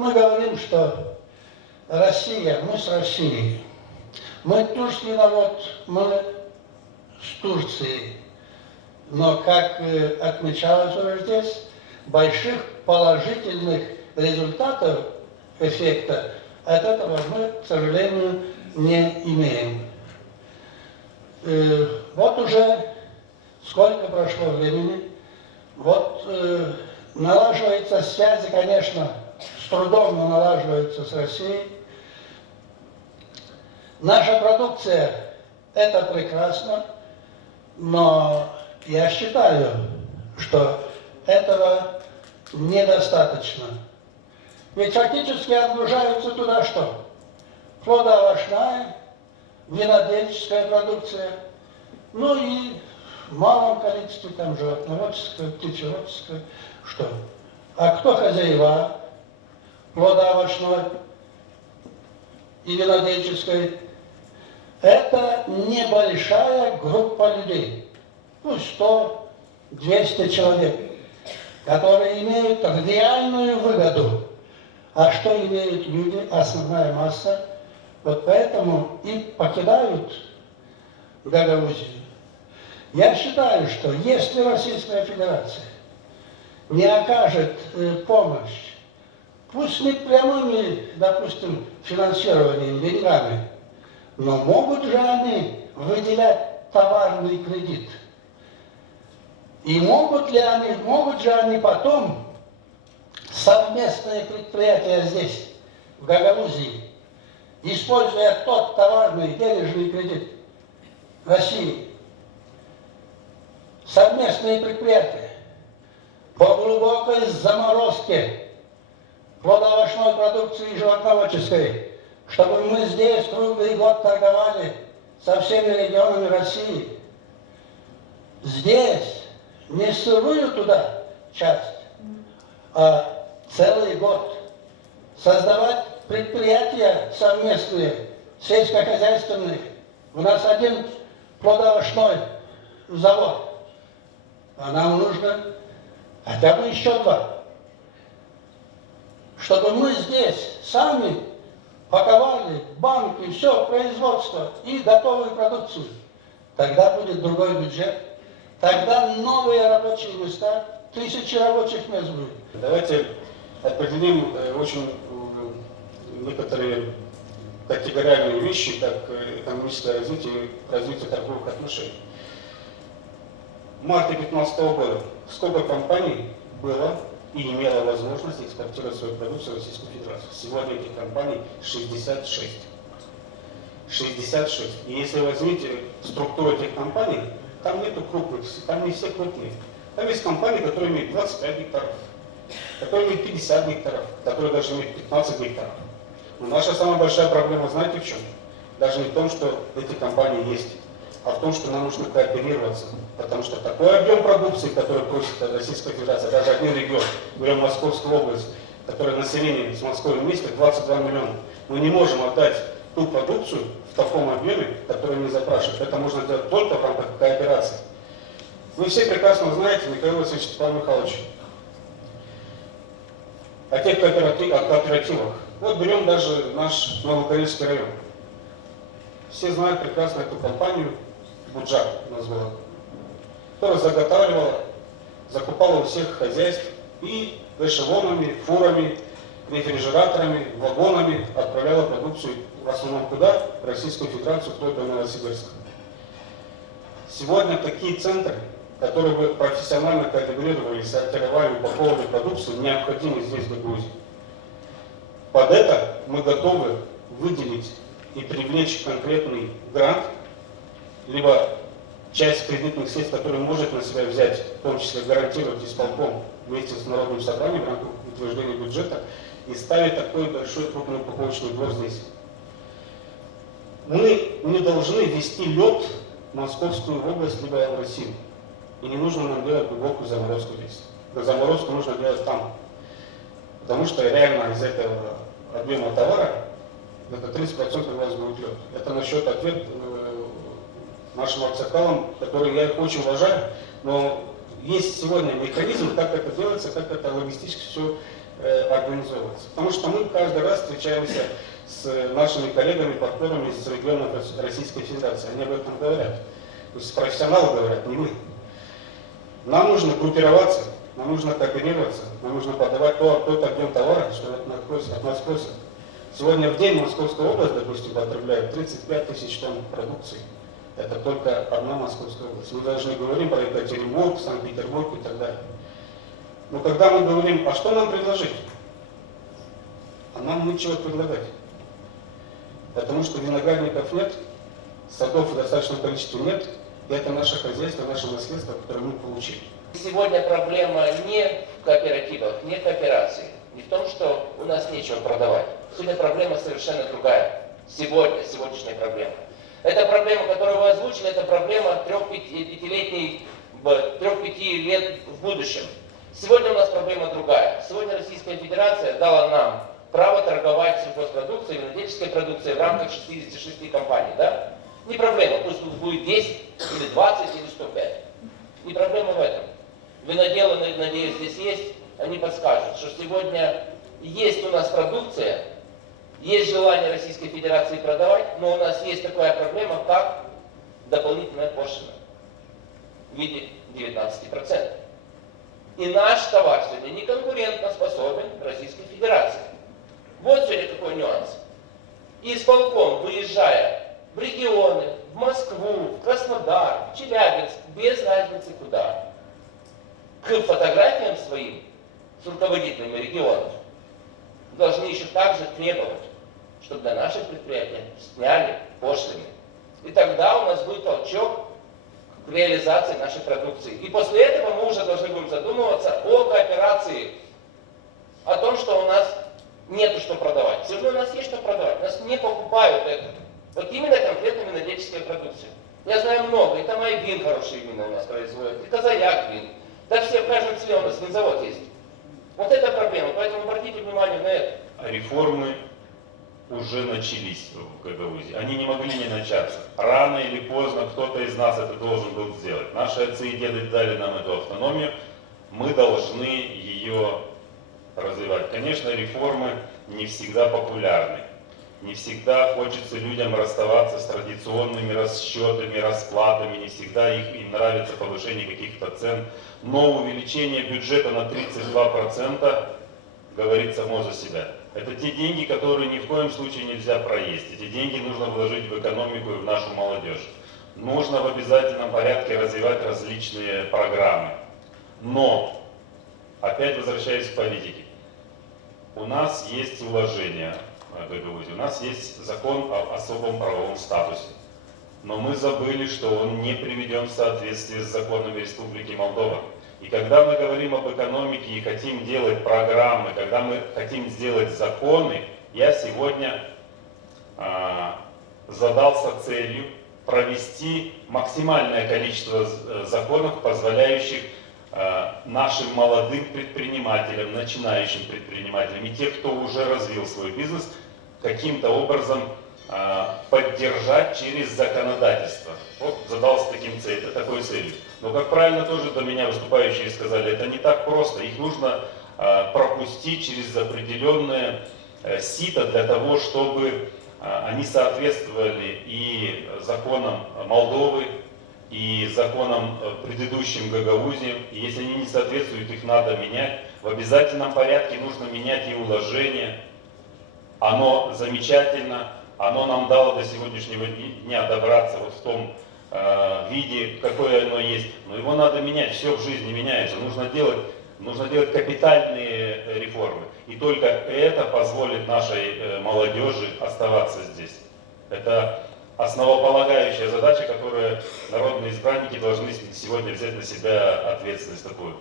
мы говорим, что Россия, мы с Россией. Мы турский народ, мы с Турцией. Но, как отмечалось уже здесь, больших положительных результатов, эффекта от этого мы, к сожалению, не имеем. Вот уже сколько прошло времени, вот налаживаются связи, конечно, с трудом, но налаживаются с Россией. Наша продукция – это прекрасно, но я считаю, что этого недостаточно. Ведь фактически отгружаются туда что? Плодоовощная, винодельческая продукция, ну и в малом количестве там животноводческая, птичеводческая, что? А кто хозяева плодоовощной и винодельческой? Это небольшая группа людей, ну 100-200 человек, которые имеют реальную выгоду. А что имеют люди, основная масса? Вот поэтому и покидают Гагаузию. Я считаю, что если Российская Федерация не окажет помощь, пусть не прямыми, допустим, финансированием, деньгами, но могут же они выделять товарный кредит. И могут же они потом совместные предприятия здесь, в Гагаузии, используя тот товарный денежный кредит России, совместные предприятия по глубокой заморозке плодоовощной продукции и животноводческой, чтобы мы здесь круглый год торговали со всеми регионами России. Здесь не сырую туда часть, а целый год создавать предприятия совместные, сельскохозяйственные. У нас один плодоовощной завод, а нам нужно хотя бы еще 2. Чтобы мы здесь сами паковали банки, все, производство и готовую продукцию. Тогда будет другой бюджет, тогда новые рабочие места, 1000 рабочих мест будет. Давайте определим очень некоторые категориальные вещи, как экономическое развитие торговых отношений. В марте 2015 года сколько компаний было и имело возможность экспортировать свою продукцию в Российскую Федерацию? Сегодня этих компаний 66. 66. И если возьмите структуру этих компаний, там нету крупных, там не все крупные. Там есть компании, которые имеют 25 гектаров, которые имеют 50 гектаров, которые даже имеют 15 гектаров. Но наша самая большая проблема, знаете в чем? Даже не в том, что эти компании есть, а в том, что нам нужно кооперироваться. Потому что такой объем продукции, который просит Российская Федерация, даже один регион, берем Московскую область, которое население с Москвой вместе 22 миллиона, мы не можем отдать ту продукцию в таком объеме, который не запрашивают. Это можно делать только в рамках кооперации. Вы все прекрасно знаете Михаила Васильевича Степана Михайловича. О тех кооперативах. Вот берем даже наш Новокорейский район. Все знают прекрасно эту компанию, Буджак назвала, которая заготавливала, закупала у всех хозяйств и эшелонами, фурами, рефрижераторами, вагонами отправляла продукцию в основном куда? В Российскую Федерацию, вплоть до Новосибирска. Сегодня такие центры, которые бы профессионально калибрировали, сортировали, упаковывали продукцию, необходимы здесь, в Грузии. Под это мы готовы выделить и привлечь конкретный грант, либо часть кредитных средств, которые может на себя взять, в том числе гарантировать исполком вместе с Народным собранием в рамках утверждения бюджета, и ставить такой большой крупный упаковочный двор здесь. Мы не должны ввести лед в Московскую область, либо в Россию. И не нужно нам делать глубокую заморозку здесь. Заморозку нужно делать там. Потому что реально из этого объема товара это 30% у вас будет лед. Это насчет ответ нашим аксакалам, которые я их очень уважаю, но есть сегодня механизм, как это делается, как это логистически все организовываться. Потому что мы каждый раз встречаемся с нашими коллегами, партнерами из регионов Российской Федерации. Они об этом говорят. То есть профессионалы говорят, не мы. Нам нужно группироваться, нам нужно кооперироваться, нам нужно подавать тот объем товара, что от нас просят. Сегодня в день Московская область, допустим, потребляет 35 тысяч тонн продукции. Это только одна Московская область. Мы даже не говорим про Екатеринбург, Санкт-Петербург и так далее. Но когда мы говорим, а что нам предложить? А нам нечего предлагать. Потому что виноградников нет, садов в достаточном количестве нет, и это наше хозяйство, наше наследство, которое мы получили. Сегодня проблема не в кооперативах, не в кооперации, не в том, что у нас нечего продавать. Сегодня проблема совершенно другая. Сегодняшняя проблема. Эта проблема, которую вы озвучили, это проблема 3-5 лет в будущем. Сегодня у нас проблема другая. Сегодня Российская Федерация дала нам право торговать сельхозпродукцией, винодельческой продукцией в рамках 66 компаний. Да? Не проблема, пусть будет 10, или 20, или 105. Не проблема в этом. Виноделы, надеюсь, здесь есть, они подскажут, что сегодня есть у нас продукция, есть желание Российской Федерации продавать, но у нас есть такая проблема, как дополнительная пошлина в виде 19%. И наш товар сегодня не конкурентно способен в Российской Федерации. Вот сегодня какой нюанс. Исполком, выезжая в регионы, в Москву, в Краснодар, в Челябинск, без разницы куда, к фотографиям своим с руководителями регионов, должны еще также требовать, чтобы на наших предприятиях сняли пошлины. И тогда у нас будет толчок к реализации нашей продукции. И после этого мы уже должны будем задумываться о кооперации, о том, что у нас нету что продавать. Сегодня у нас есть что продавать, нас не покупают это. Вот именно конкретно винодельческая продукция. Я знаю много, и там Айвин хорошие вина у нас производят, и Казаяк вин. Да все, в каждом селе у нас винзавод есть. Вот это проблема, поэтому обратите внимание на это. Реформы уже начались в Гагаузии. Они не могли не начаться. Рано или поздно кто-то из нас это должен был сделать. Наши отцы и деды дали нам эту автономию, мы должны ее развивать. Конечно, реформы не всегда популярны. Не всегда хочется людям расставаться с традиционными расчетами, расплатами, не всегда им нравится повышение каких-то цен. Но увеличение бюджета на 32% говорит само за себя. Это те деньги, которые ни в коем случае нельзя проесть. Эти деньги нужно вложить в экономику и в нашу молодежь. Нужно в обязательном порядке развивать различные программы. Но, опять возвращаясь к политике, у нас есть уложение в Гагаузии, у нас есть закон о особом правовом статусе. Но мы забыли, что он не приведен в соответствие с законами Республики Молдова. И когда мы говорим об экономике и хотим делать программы, когда мы хотим сделать законы, я сегодня задался целью провести максимальное количество законов, позволяющих нашим молодым предпринимателям, начинающим предпринимателям и тех, кто уже развил свой бизнес, каким-то образом поддержать через законодательство. Вот задался такой целью. Но, как правильно тоже до меня выступающие сказали, это не так просто. Их нужно пропустить через определенное сито для того, чтобы они соответствовали и законам Молдовы, и законам предыдущим Гагаузии. И если они не соответствуют, их надо менять. В обязательном порядке нужно менять и уложение. Оно замечательно, оно нам дало до сегодняшнего дня добраться вот в том виде, какое оно есть. Но его надо менять, все в жизни меняется. Нужно делать капитальные реформы. И только это позволит нашей молодежи оставаться здесь. Это основополагающая задача, которую народные избранники должны сегодня взять на себя ответственность такую.